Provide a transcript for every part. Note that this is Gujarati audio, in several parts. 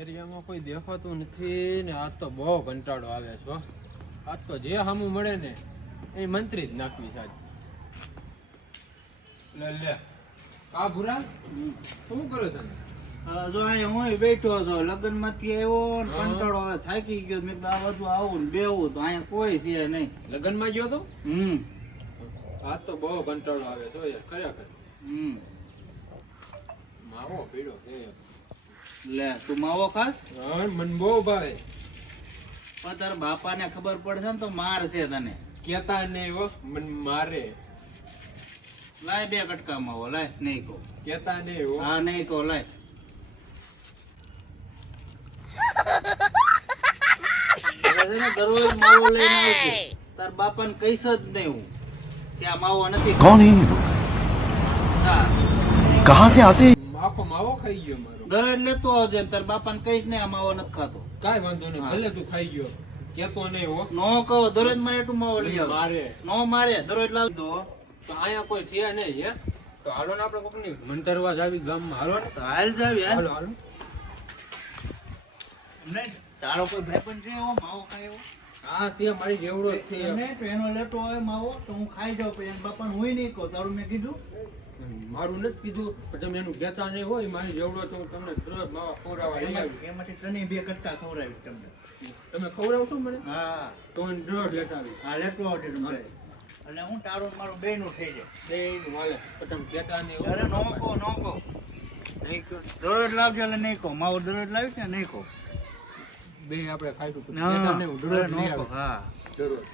એરિયામાં કોઈ દેખાતું નથી ને આજ તો બહુ કંટાળો આવે છે. આજ તો જે સામું મળે ને એ મંત્રી જ નાખવી છે. લે આ ભૂરા શું કરો છો? જો અહીંયા હું બેઠો છો, લગ્ન માંથી આવ્યો ને કંટાળો આવે, થાકી ગયો. મેં આ બાજુ આવું ને બેવું તો અહીંયા કોઈ છે નહીં. લગ્ન માં ગયો તો આજ તો બહુ કંટાળો આવે છે યાર, ખરેખર. માવો પીડો છે. લે તું માવો ખાસ? હા, મને બહુ ભાવે. પણ તારા બાપા ને ખબર પડશે ને તો માર છે તને. કેતા નહીં હો, મને મારે. લાય 2 કટકા માવો, લાય. નહીં કહો. કેતા નહીં હો. હા નહીં કહો, લાય. દરરોજ માવો લઈને આવજો. તાર બાપા ને કહીશ જ નહીં હું કે આ માવો નથી. कौन है ये लोग? कहाँ से आते हैं? આખો માવો ખાઈ ગયો મારો. દરરોજ લેતો આવજે. તાર બાપા ને કહીશ ને આ માવો નથી ખાતો. કાઈ વાંધો નહીં, ભલે તું ખાઈ ગયો. કેતો નહીં હો. નો કહો, દરરોજ મારે એટલું માવો લઈ આવ. મારે નો મારે, દરરોજ લાવજો. તો અહીંયા કોઈ છે નહીં હે. તો હાલો ને આપણે કોકની મંતરવા જાવી ગામમાં. હાલો ને. તો હાલ જાવ યાર. હાલો હાલો. નહીં તારો કોઈ ભાઈબંધ છે એવો માવો ખાય એવો? હા, તે મારી જેવડો જ છે. નહીં તો એનો લેતો હોય માવો તો હું ખાઈ જાઉં. પછી એના બાપાને હું નહીં કહું. તારું મેં કીધું મારું નથી કીધું, પણ તમે એનું કહેતા નહીં હોય. મારી જેવડો તો હું તમને દરરોજ માવા ખવડાવવા લઈ આવી. એમાંથી તને 2 કટકા ખવડાવી તમને. તમે ખવડાવશો મને? હા તો હું દરરોજ લેતા આવી. હા લેતો આવજે તમને. અને હું તારું ને મારું બેયનું થઈ જાય. બેયનું હાલે. પણ તમે કહેતા નહીં અરે નો કહો, નો કહો. નહીં કહો. દરરોજ લાવજો એટલે નહીં કહો. માવો દરરોજ લાવીશ ને નહીં કહો. બે આપણે ખાઈશું. હા, કહેતા નહીં, હું દરરોજ અરે નો લઈ કહો. આવીશ. હા દરરોજ.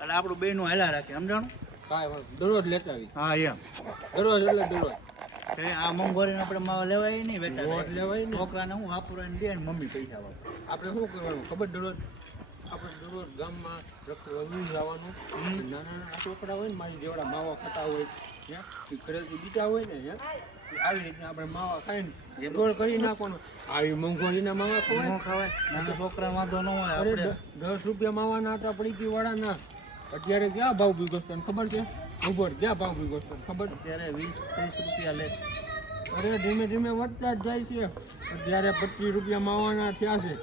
એટલે આપણું બેયનું હાલ્યા રાખે, સમજાણું? કાંઈ વાંધો નહીં. દરરોજ લેતા આવી. હા એમ. દરરોજ એટલે દરરોજ. આ મોંઘવારીને આપણે માવા લેવાય નહીં લોટ બેટા. લેવાય ને. છોકરાને હું વાપરવાને દે ને મમ્મી પૈસા વાપરે. આપણે શું કરવાનું ખબર? દરરોજ આપણે દરરોજ ગામમાં રખડવા જવાનું. નાના નાના છોકરા હોય ને મારી જેવડા માવા ખાતા હોય હે, એ ઘરેથી બીટા હોય ને હે, આવી રીતના આપણે માવા ખાઈને રોલ કરી નાખવાનું. આવી મોંઘવારીના માવા ખવાય? ન ખવાય. નાના છોકરાને વાંધો ન હોય. અરે આપણે 10 રૂપિયા માવાના હતા પડીકી વાળાના. અત્યારે ક્યાં ભાવ ભીગો છે તને ખબર છે? ઉભર ક્યાં ભાવ ભીગો છે ખબર? અત્યારે 20-30 રૂપિયા લે. અરે ધીમે ધીમે વધતા જ જાય છે. અત્યારે 25 રૂપિયા માવાના થયા છે.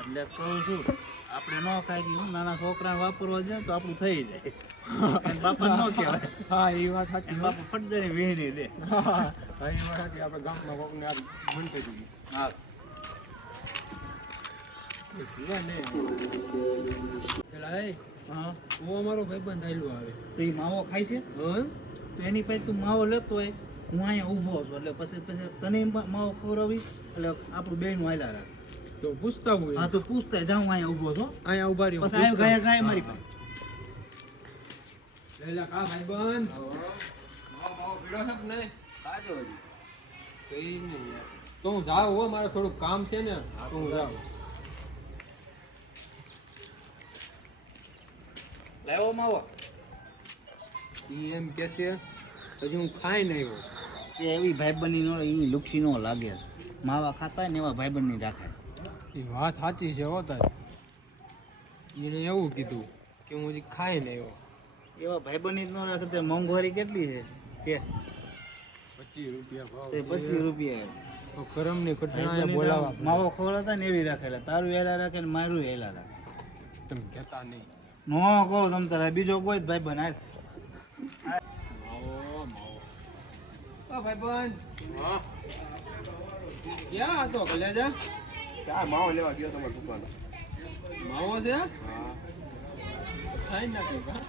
એટલે કહું છું આપણે ન ખાઈ ગયું. નાના છોકરાને વાપરવા જાય તો આપણું થઈ જાય. એના બાપા ન કહેવાય. હા, એ વાત સાચી. એના બાપા ફટદરી વીહરી દે. હા, એ વાત સાચી. આપણે ગામમાં કોકને આ મનતી દીધી. હા પેલા એ હા. હું અમારો ભાઈબંધ આયલો આવે. તો એ માવો ખાય છે? હા, તો એની પાસે તું માવો લેતો હોય, હું અહીંયા ઊભો છું. એટલે પછી તને માવો ખવડાવી એટલે આપણું બેયનું હાલ્યા રાખે. તો પૂછતા હોય. હા તો પૂછતા જા, હું અહીંયા ઊભો છું. અહીંયા ઉભા રહ્યો. પછી આવ્યો ગાય ગાય મારી પાસે. લેલા કા ભાઈબંધ માવો પીડો છે કે નહીં? ખાજો હજી. કઈ નહીં યાર. તો હું જાઉં હો, મારે થોડુંક કામ છે ને, તો હું જાઉં. લાવ્યો માવો? ઈ એમ કે છે હજી હું ખાઈ નહીં આવ્યો. એ એવી ભાઈબંધી નો એવી લુક્ષી નો લાગે. માવા ખાતા ને એવા ભાઈબંધ ની રાખે. એ વાત સાચી છે હો તારી. એને એવું કીધું કે હું હજી ખાઈ નહીં આવ્યો. એવા ભાઈબંધી નો રાખે. તે મોંઘવારી કેટલી છે કે 25 રૂપિયા ભાવ. તે 25 રૂપિયા. તો કરમની કઠણાએ ભાઈબંધી બોલાવા તો માવો ખવડાવતા ને એવી રાખેલા. તારું હેલા રાખે ને મારું હેલા રાખે. તમે કહેતા નહીં. નો કહો તમ તારે બીજો કોઈ જ ભાઈબંધ હાલ. માવો માવો. ઓ ભાઈબંધ. હા. ક્યાં હતો ભલે જા? ક્યાં માવો લેવા ગયો તમારી દુકાન? માવો છે? હા. ખાઈ નાખ્યું કા?